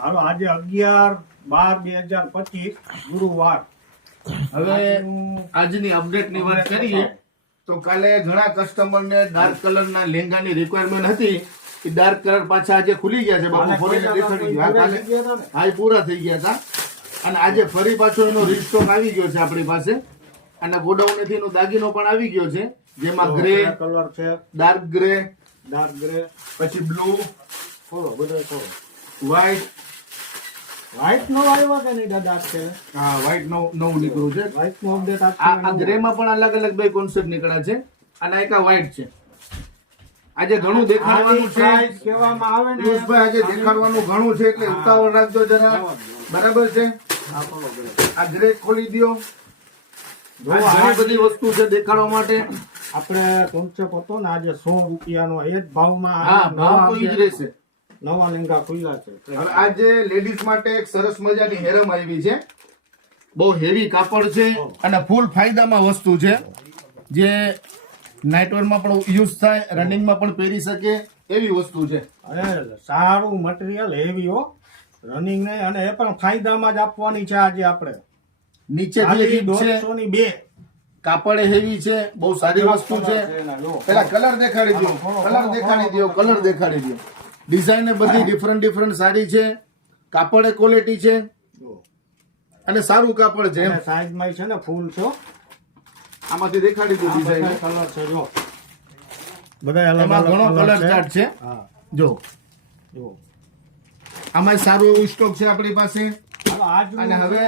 હાલો આજે 11/12/2025 ગુરુવાર. હવે આજની અપડેટ ની વાત કરીએ તો કાલે ઘણા કસ્ટમર ને ડાર્ક કલર ના લેંગાની રિક્વાયરમેન્ટ હતી. એ ડાર્ક કલર પાછા આજે ખુલી ગયા છે. બાપુ ફરીને દેખાડી ગયું. હા, એ પૂરા થઈ ગયા હતા અને આજે ફરી પાછો એનો રીસ્ટોક આવી ગયો છે આપણી પાસે. અને ગોડાઉન થી એનો દાગીનો પણ આવી ગયો છે, જેમાં ગ્રે કલર છે, ડાર્ક ગ્રે, પછી બ્લુ, થોડો બધો થોડો વ્હાઈટ. વ્હાઈટ નો આવ્યો કે નહીં દાદા? છે હા, વ્હાઈટ નવું નીકળ્યું છે. વ્હાઈટ નો અપડેટ આ ગ્રે માં પણ અલગ અલગ બે કોન્સેપ્ટ નીકળ્યા છે અને એક આ વ્હાઈટ છે. આજે ઘણું દેખાડવાનું છે, કહેવામાં આવે ને પિયુષભાઈ, આજે દેખાડવાનું ઘણું છે એટલે ઉતાવળ રાખજો જરા. બરાબર છે? આ ગ્રે ખોલી દો. ઘણી બધી વસ્તુ છે દેખાડવા માટે. આપણે કોન્સેપ્ટ હતો ને આજે 100 રૂપિયાનો એ જ ભાવમાં. હા, ભાવ તો ઈ જ રહેશે. નવા લેંગા ખુલ્લા છે. હવે આજે લેડીઝ માટે એક સરસ મજાની હેરમ આવી છે. બહુ હેવી કાપડ છે અને ફૂલ ફાયદામાં વસ્તુ છે, જે નાઇટવેર માં પણ યુઝ થાય, રનિંગ માં પણ પહેરી શકે એવી વસ્તુ છે. અરે સારું મટીરિયલ, હેવી હો, રનિંગ નહીં, અને એ પણ ફાયદામાં જ આપવાની છે આજે આપણે. નીચે જે રીત છે, 150 ની 2 કાપડ હેવી છે, બહુ સારી વસ્તુ છે. પેલા કલર દેખાડી દો, કલર દેખાડી દો. ડિઝાઇન બધી ડિફરન્ટ સારી છે, કાપડ ક્વોલિટી છે અને સારું કાપડ છે. સાઈઝ માં છે ને ફૂલ છે. આમાંથી દેખાડી દો ડિઝાઇન. કલર છે જો, બધા અલગ એમાં અલગ ઘણો કલર ચાર્ટ છે. હા જો જો, આમાં સારું એવું સ્ટોક છે આપણી પાસે. અને હવે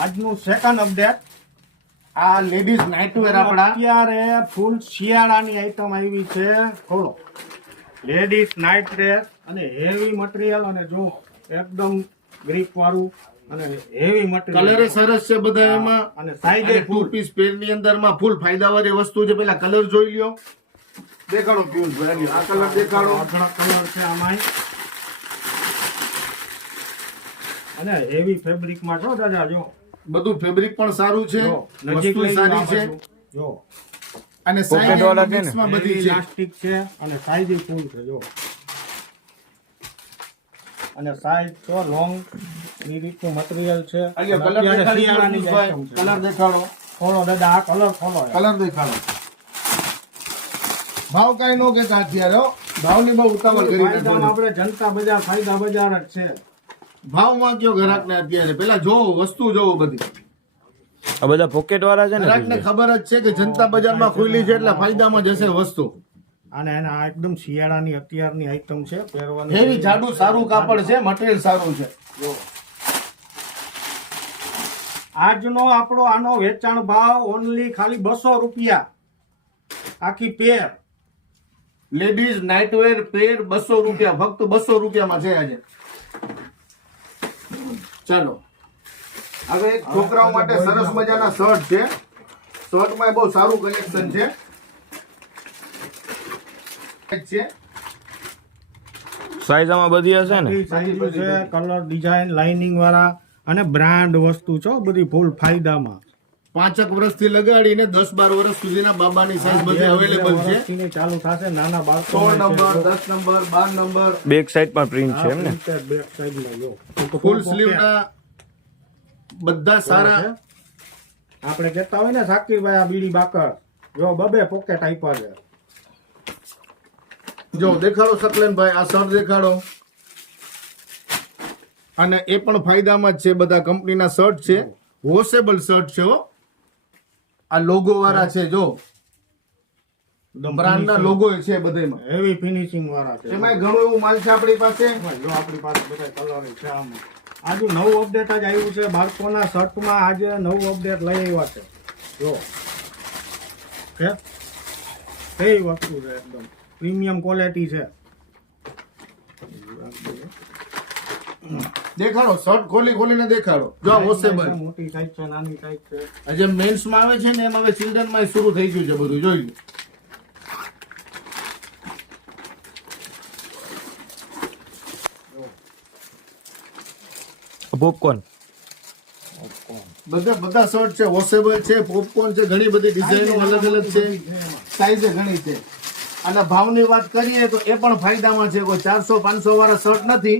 આજનું સેકન્ડ અપડેટ. આ લેડીઝ નાઇટવેર આપણા અત્યારે ફૂલ શિયાળાની આઈટમ આવી છે. ખોલો, લેડીઝ નાઇટ ડ્રેસ અને હેવી મટીરિયલ, અને જો એકદમ ગ્રીપ વાળું અને હેવી મટીરિયલ. કલર સરસ છે બધા એમાં અને સાઈઝ ટુ પીસ પેર ની અંદર માં ફૂલ ફાયદાવાળી વસ્તુ છે. પેલા કલર જોઈ લ્યો. દેખાડો પિયુષભાઈ, આ કલર દેખાડો. અઢળક કલર છે આમાં, અને હેવી ફેબ્રિક માં છો દાદા. જો બધું ફેબ્રિક પણ સારું છે, નજીક વસ્તુ સારી છે જો, અને સાઈઝ મિક્સમાં બધી છે. ઇલાસ્ટિક છે અને સાઈઝ ફૂલ છે જો, અને સાઈઝ તો લોંગ એ રીતનું મટીરિયલ છે. કલર શિયાળાની આઈટમ છે. કલર દેખાડો. ખોલો દાદા, આ કલર ખોલો. કલર દેખાડો. ભાવ કઈ નો કેતા અત્યારે હો. ભાવની બહુ ઉતાવળ કરી નથી. આપણે જનતા બજાર, ફાયદા બજાર જ છે. ભાવમાં કયો ગ્રાહક ને અત્યારે પેલા જોવો, વસ્તુ જોવો બધી. આ બધા પોકેટ વાળા છે ને, ગ્રાહક ને ખબર જ છે કે જનતા બજારમાં ખુલ્લી છે એટલે ફાયદામાં જશે વસ્તુ. અને એના એકદમ શિયાળાની અત્યારની આઈટમ છે પહેરવાની. હેવી જાડું સારું કાપડ છે, મટીરિયલ સારું છે. આજનો આપણો આનો વેચાણ ભાવ ઓનલી ખાલી 200 રૂપિયા. આખી પેર લેડીઝ નાઇટવેર પેર 200 રૂપિયા, ફક્ત 200 રૂપિયામાં છે આજે. ચાલો હવે છોકરાઓ માટે સરસ મજાના શર્ટ છે. શર્ટમાં બહુ સારું કલેક્શન છે. સાઈઝ આમાં બધી હશે ને? સાઈઝ છે, કલર, ડિઝાઇન, લાઇનિંગ વાળા અને બ્રાન્ડ વસ્તુ છો બધી ફૂલ ફાયદામાં. 5 વર્ષથી લગાડીને 10-12 વર્ષ સુધીના બાબાની સાઈઝ બધી અવેલેબલ છે. ચાલુ થશે નાના બાળકો 16 number, 10 number, 12 number. Back side પણ પ્રિન્ટ છે એમ ને? બેક સાઈડમાં જો ફૂલ સ્લીવ ના બધા સારા. આપણે કહેતા હોય ને સાકીરભાઈ આ બીડી બાકર, જો 2 પોકેટ આપ્યા છે. જો દેખાડો શકલેનભાઈ, આ શર્ટ દેખાડો. અને એ પણ ફાયદામાં જ છે. બધા કંપનીના શર્ટ છે, વોશેબલ શર્ટ છે હો. આ લોગો વાળા છે, જો બ્રાન્ડના લોગો છે બધામાં. હેવી ફિનિશિંગ વાળા છે. એમાં ઘણું એવું માલ છે આપણી પાસે. જો આપણી પાસે બધા કલર છે. આમાં આજુ નવું અપડેટ જ આવ્યું છે બાળકોના શર્ટમાં. આજે નવું અપડેટ લઈ આવ્યા છે. જો કઈ વસ્તુ છે, એકદમ પ્રીમિયમ ક્વોલિટી છે. દેખાડો શર્ટ, ખોલીને દેખાડો. જો વોશેબલ મોટી સાઈઝ છે, નાની સાઈઝ છે. જે મેન્સ માં આવે છે ને એમ હવે ચિલ્ડ્રન માં શરૂ થઈ ગયું છે બધું. જોઈ લો. પોપકોર્ન બધા શર્ટ છે, વોશેબલ છે, પોપકોર્ન છે, ઘણી બધી ડિઝાઇનો અલગ અલગ છે, સાઈઝ ઘણી છે. અને ભાવની વાત કરીએ તો એ પણ ફાયદામાં છે. કોઈ 400-500 વાળા શર્ટ નથી,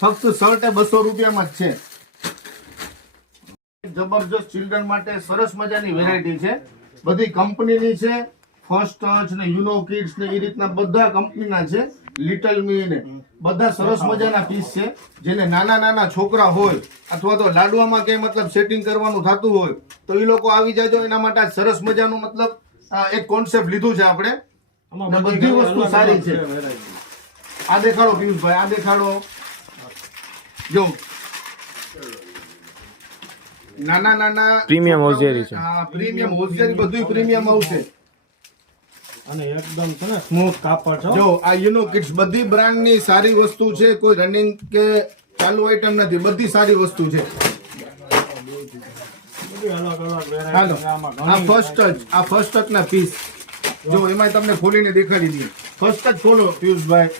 ફક્ત શર્ટ એ 200 રૂપિયામાં જ છે. જબરજસ્ત ચિલ્ડ્રન માટે સરસ મજાની વેરાયટી છે, બધી કંપનીની છે. ફર્સ્ટ ટચ ને યુનો કિડ્સ ને એ રીતના બધા કંપનીના છે. લિટલ મી ને બધા સરસ મજાના પીસ છે. જેને નાના નાના છોકરા હોય અથવા તો લાડવામાં કે મતલબ સેટિંગ કરવાનું થતું હોય તો એ લોકો આવી જાજો. એના માટે આ સરસ મજાનું મતલબ એક કોન્સેપ્ટ લીધું છે આપણે. આમાં ને બધી વસ્તુ સારી છે. variety. આ દેખાડો પિયુષભાઈ, આ દેખાડો. જો નાના નાના Premium હોશિયારી છે. હા, પ્રીમિયમ હોશિયારી બધું પ્રીમિયમ આવશે. અને એકદમ છે ને સ્મૂથ કાપડ છે. જો આ યુનો કિડ્સ બધી બ્રાન્ડની સારી વસ્તુ છે, કોઈ રનિંગ કે ચાલુ આઈટમ નથી, બધી સારી વસ્તુ છે. બધી અલગ અલગ હાલો, variety. આમાં આ ઘણી ફર્સ્ટ ટચ, આ ફર્સ્ટ ટચ ના પીસ જો એમાં તમને ખોલીને દેખાડી દઈએ. ફર્સ્ટ ટચ ખોલો પિયુષભાઈ,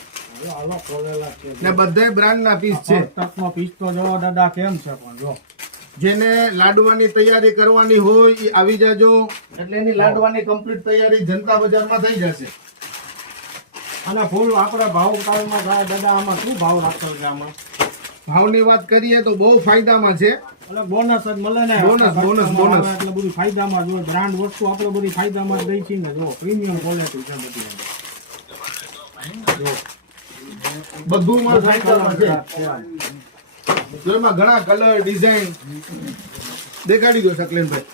હાલો ખોલેલા છે. ને બધા બ્રાન્ડ ના પીસ છે. તકનો પીસ તો જો દાદા કેમ છે પણ જો જેને લાડવાની તૈયારી કરવાની હોય એ આવી જાજો. એટલે એની લાડવાની કમ્પ્લીટ તૈયારી જનતા બજારમાં થઈ જશે. અને ફૂલ આપણે ભાવ તાલમાં જાય દાદા. આમાં શું ભાવ રાખતો છે આમાં? ભાવની વાત કરીએ તો બહુ ફાયદામાં છે. એટલે બોનસ જ મળે ને. બોનસ, આપણે બોનસ, કસ્ટમર બોનસ. આવે એટલે બધું ફાયદામાં જો બ્રાન્ડ વસ્તુ આપણે બધી ફાયદામાં જ દઈ છીએ ને. જો પ્રીમિયમ ક્વોલિટી છે બધી. જો બધું માલ ફાયદામાં છે. જો એમાં ઘણા કલર ડિઝાઇન દેખાડી દો શકલેનભાઈ.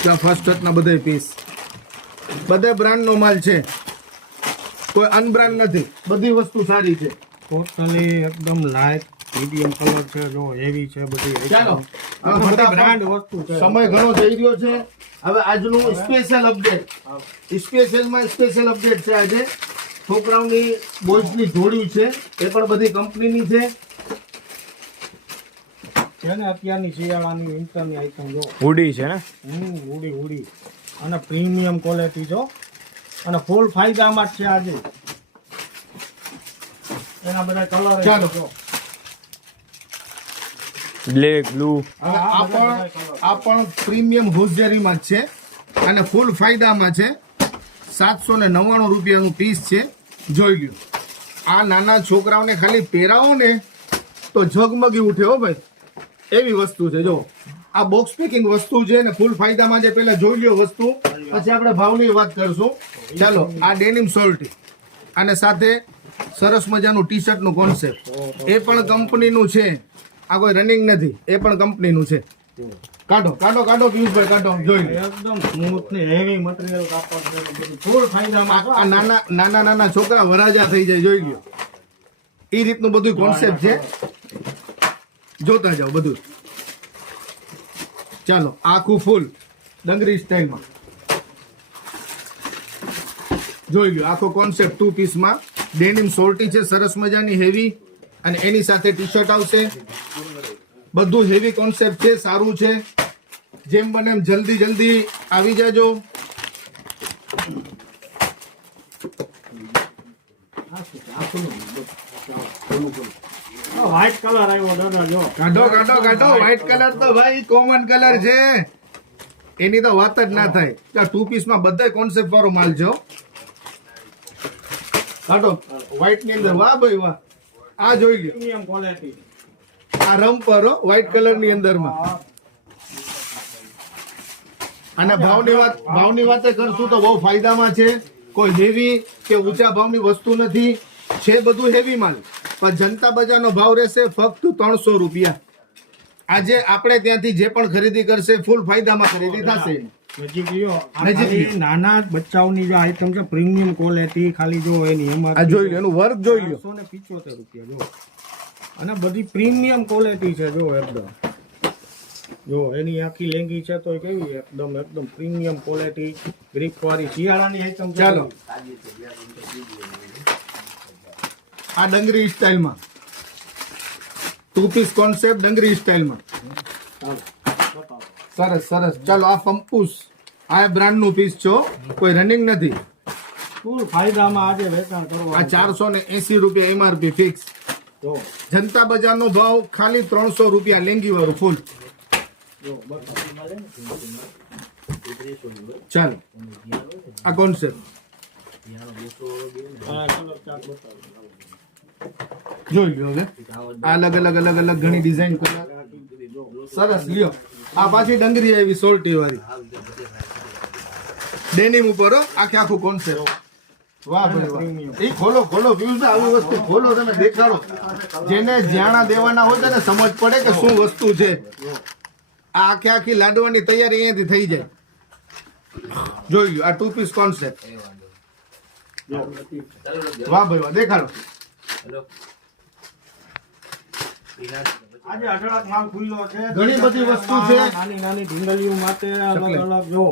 ત્યાં ફર્સ્ટ ટચના બધા પીસ, બધે બ્રાન્ડનો માલ છે, કોઈ અનબ્રાન્ડ નથી. બધી વસ્તુ સારી છે. ટોટલી એકદમ લાઇટ મીડિયમ કલર છે. જો હેવી છે બધી. ચાલો, બધી બ્રાન્ડ વસ્તુ છે. સમય ઘણો થઈ રહ્યો છે. હવે આજનું સ્પેશિયલ અપડેટ, સ્પેશિયલમાં સ્પેશિયલ અપડેટ છે. આજે છોકરાઓની બોયઝની જોડી છે, એ પણ બધી કંપનીની છે. છે ને અત્યારની શિયાળાની વિન્ટરની આઈટમ જો. હુડી છે ને? ઉડી ઉડી અને પ્રીમિયમ ક્વોલિટી જો. અને ફૂલ ફાયદામાં જ છે આજે. એના બધા કલર ચાલો. Black, blue. હવે આ પણ પ્રીમિયમ હોશિયારીમાં જ છે અને ફૂલ ફાયદામાં છે. 799 રૂપિયાનું પીસ છે. જોઈ લ્યો. આ નાના છોકરાઓને ખાલી પહેરાવો ને તો ઝગમગી ઉઠે હો ભાઈ, એવી વસ્તુ છે. જો આ બોક્સ પેકિંગ વસ્તુ છે ને ફૂલ ફાયદામાં છે. પહેલા જોઈ લ્યો વસ્તુ, પછી આપણે ભાવની વાત કરશું. ચાલો, આ ડેનિમ સોલ્ટી અને સાથે સરસ મજાનું ટી શર્ટનું કોન્સેપ્ટ, એ પણ કંપનીનું છે. આ કોઈ રનિંગ નથી, એ પણ કંપનીનું છે. કાઢો કાઢો કાઢો પિયુષભાઈ, કાઢો. જોઈ લો. એકદમ સ્મૂથ ને હેવી મટીરિયલ કાપડ છે બધું ફૂલ ફાયદામાં છે. આ નાના નાના છોકરા વરાજા થઈ જાય. જોઈ લ્યો. એ રીતનું બધું કોન્સેપ્ટ છે. જોતા જાઓ બધું. ચાલો, આખું ફૂલ ડંગરી સ્ટાઇલમાં જોઈ લ્યો. આખો કોન્સેપ્ટ 2 પીસમાં ડેનિમ સોલ્ટી છે, સરસ મજાની હેવી, અને એની સાથે ટી શર્ટ આવશે. બધું હેવી કોન્સેપ્ટ છે, સારું છે. જેમ બને એમ જલ્દી જલ્દી આવી જાજો. વ્હાઈટ કલર આવ્યો દાદા જો. કાઢો કાઢો કાઢો. વ્હાઈટ કલર તો ભાઈ કોમન કલર છે, એની તો વાત જ ના થાય. 2 પીસમાં બધા કોન્સેપ્ટ વાળો માલ છે. કાઢો વ્હાઈટ ની અંદર. વાહ ભાઈ વાહ. આ જોઈ લ્યો. Premium quality. આ રંપર વ્હાઈટ કલર ની અંદરમાં. અને ભાવની વાત કરશું તો બહુ ફાયદામાં છે. કોઈ હેવી કે ઊંચા ભાવની વસ્તુ નથી, છે બધું હેવી માલ. પણ જનતા બજારનો ભાવ રહેશે ફક્ત 300 રૂપિયા. આજે આપણે ત્યાંથી જે પણ ખરીદી કરશે ફૂલ ફાયદામાં ખરીદી થશે. નજીક લ્યો. આ નજીક ખાલી લ્યો. નાના બચ્ચાઓની જે આઈટમ છે પ્રીમિયમ ક્વોલિટી, ખાલી જો એની એમાં આ જોઈ લો, એનું વર્ક જોઈ લો. 475 રૂપિયા જો. અને બધી પ્રીમિયમ ક્વોલિટી છે જો એકદમ. જો એની આખી લેંગી છે તો કેવી એકદમ પ્રીમિયમ ક્વોલિટી ગ્રીપ વાળી શિયાળાની આઈટમ. ચાલો, આ ડંગરી સ્ટાઇલમાં 2 પીસ કોન્સેપ્ટ ડંગરી સ્ટાઇલમાં સરસ સરસ. ચાલો, આ પંપુસ, આ બ્રાન્ડ નું પીસ છો, કોઈ રનિંગ નથી. ફૂલ ફાયદામાં આજે વેચાણ કરવું. આ 480 રૂપિયા MRP ફિક્સ. જો જનતા બજારનો ભાવ ખાલી 300 રૂપિયા લેંગી વાળું ફૂલ. જો બસ. ચાલો, આ કોન્સેપ્ટ જોઈ લો હવે આ અલગ અલગ ઘણી ડિઝાઇન સરસ લ્યો. આ પાછી ડંગરી આવી સોલ્ટી વાળી ડેનિમ ઉપર હો, આખે આખું કોન્સેપ્ટ. વાહ ભાઈ વાહ. એ ખોલો વ્યૂઝ આવી વસ્તુ ખોલો, તમે દેખાડો. જેને જ્યાણા દેવાના હોય છે ને સમજ પડે કે શું વસ્તુ છે. આ આખે આખી લાડવાની તૈયારી અહીંયાથી થઈ જાય. જોઈ લો આ 2 પીસ કોન્સેપ્ટ. વાહ ભાઈ વાહ, દેખાડો. આજે અઢળક માલ ખુલ્લો છે. ઘણી બધી વસ્તુ છે. નાની ઢીંગલીઓ માટે અલગ જો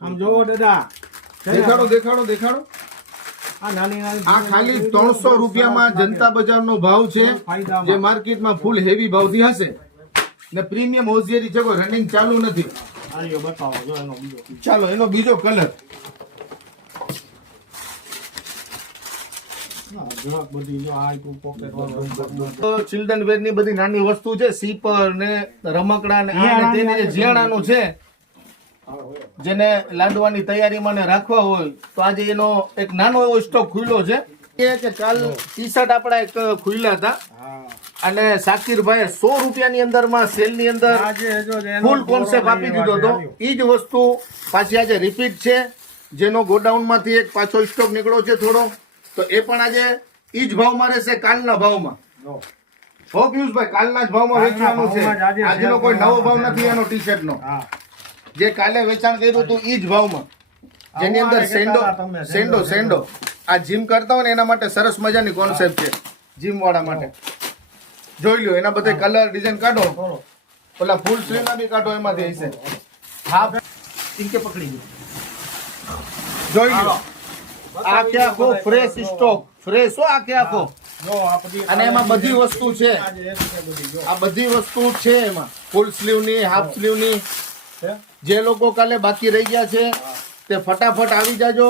આમ જોવો દાદા, દેખાડો. આ નાની આ ખાલી 300 રૂપિયામાં જનતા બજારનો ભાવ છે, જે માર્કેટમાં ફૂલ હેવી ભાવથી હશે ને પ્રીમિયમ હોશિયારી છે, કોઈ રનિંગ ચાલુ નથી. આયો બતાવો જો એનો બીજો. ચાલો એનો બીજો કલર. અઢળક બધી જો આ પોકેટ વાળો ચિલ્ડ્રન વેર ની બધી નાની વસ્તુ છે, સીપર ને રમકડા ને આ ને તેને જીયાણાનું છે, જેને લાડવાની તૈયારીમાં ને રાખવા હોય તો આજે એનો એક નાનો એવો સ્ટોક ખુલ્લો છે. કે કાલ ટી શર્ટ આપડા એક ખુલ્લા હતા અને સાકિરભાઈ 100 રૂપિયાની અંદર માં સેલ ની અંદર ફૂલ કોન્સેપ્ટ આપી દીધો હતો. ઈ જ વસ્તુ પાછી આજે રિપીટ છે, જેનો ગોડાઉન માંથી એક પાછો સ્ટોક નીકળ્યો છે થોડો, તો એ પણ આજે ઈ જ ભાવમાં રહેશે, કાલના ભાવમાં. હો પિયુષભાઈ, કાલના જ ભાવમાં વેચવાનું છે. આજનો કોઈ નવો ભાવ નથી એનો ટી શર્ટ નો. જે કાલે વેચાણ કર્યું હતું ઈ જ ભાવમાં, જેની અંદર સેન્ડો આ જીમ કરતા હોય ને એના માટે સરસ મજાની કોન્સેપ્ટ છે, જીમ વાળા માટે. જોઈ લો એના બધા કલર ડિઝાઇન કાઢો, ઓલા ફૂલ સ્લીવ ના બી કાઢો, એમાંથી હશે. હા ઇનકે પકડી ગયો. જોઈ લો આખે આખો ફ્રેશ સ્ટોક, ફ્રેશ હો આખે આખો. અને એમાં બધી વસ્તુ છે, આ બધી વસ્તુ છે એમાં, ફૂલ સ્લીવ ની, હાફ સ્લીવ ની. જે લોકો કાલે બાકી રહી ગયા છે તે ફટાફટ આવી જાજો.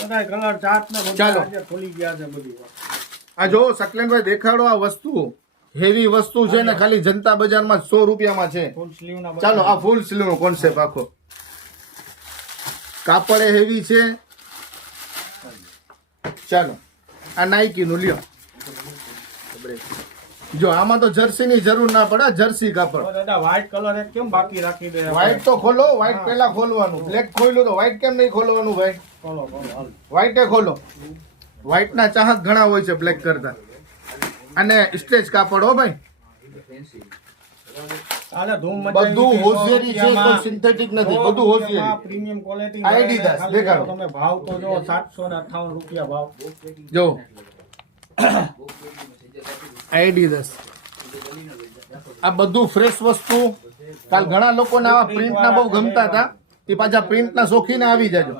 બધા કલર ચાર્ટ ને ચાલો. બધું ખુલી ગયા છે બધી. આ જો સકલેનભાઈ દેખાડો, આ વસ્તુ હેવી વસ્તુ છે ને ખાલી જનતા બજારમાં 100 રૂપિયામાં છે. ફૂલ સ્લીવ ના ચાલો આ ફૂલ સ્લીવ નો કોન્સેપ્ટ આખો, કાપડ હેવી છે. ચાલો આ નાઇકી નું લ્યો. જો આમાં તો જર્સી ની જરૂર ના પડે, જર્સી કાપડ. દાદા વ્હાઈટ કલર એક કેમ બાકી રાખી દે? વ્હાઈટ તો ખોલો, વ્હાઈટ પેલા ખોલવાનું. બ્લેક ખોલ્યું તો વ્હાઈટ કેમ નહીં ખોલવાનું ભાઈ? વ્હાઈટે ખોલો. વ્હાઈટ ના ચાહક ઘણા હોય છે બ્લેક કરતા. અને સ્ટ્રેચ કાપડ હો ભાઈ, બધું હોશિયારી છે, કોઈ સિન્થેટિક નથી, બધું હોશિયારી. પ્રીમિયમ ક્વોલિટી Adidas દેખાડો. તમે ભાવ તો જો 758 રૂપિયા ભાવ. જો Adidas આ બધું ફ્રેશ વસ્તુ. કાલ ઘણા લોકોને આવા પ્રિન્ટ ના બહુ ગમતા હતા, એ પાછા પ્રિન્ટ ના શોખીને આવી જાજો.